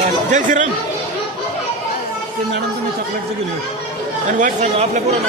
जय श्रीराम. ते मॅडम तुम्ही चॉकलेटचं गेले आणि वाट सांगा आपल्या पुराणा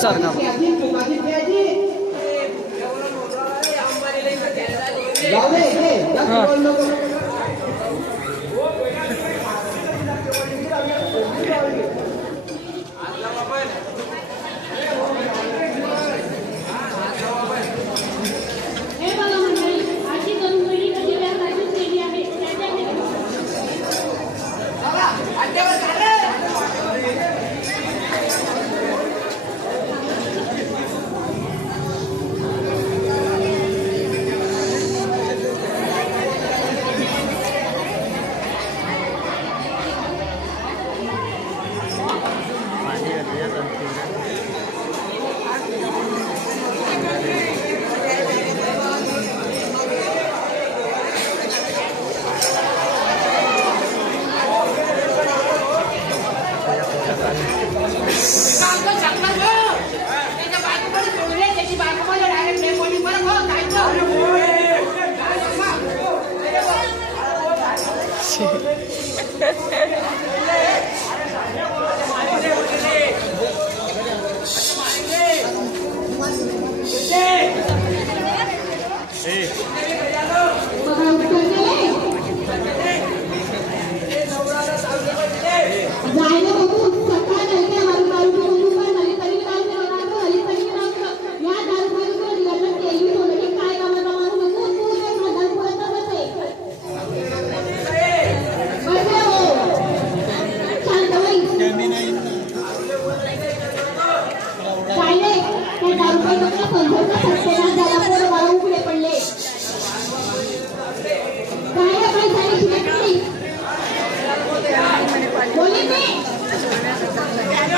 सारखा.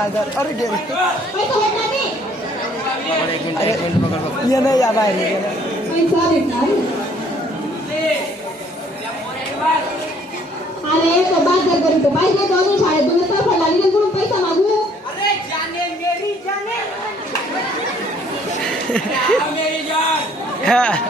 आधार अरे गेले. अरे ये नाही या बाहेर पैसा मागू. हा.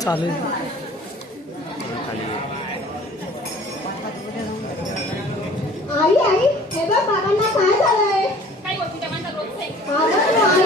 चालेल आई आई हे बघ बाबांना काय झालंय? काय होती त्या माणसा रोज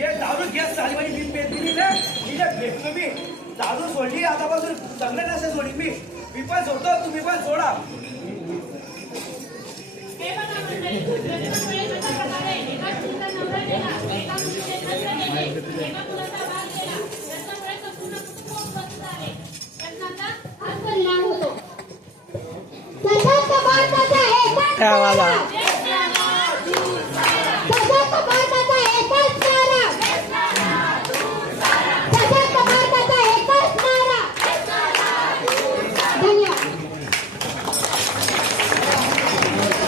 हे दारू गॅस झाली माझी मी पेटली ना तिच्या भेटलो मी. दारू सोडली आतापासून चांगले नसेल सोडी मी. मी पण सोडतो तुम्ही पण सोडा. काय आवाज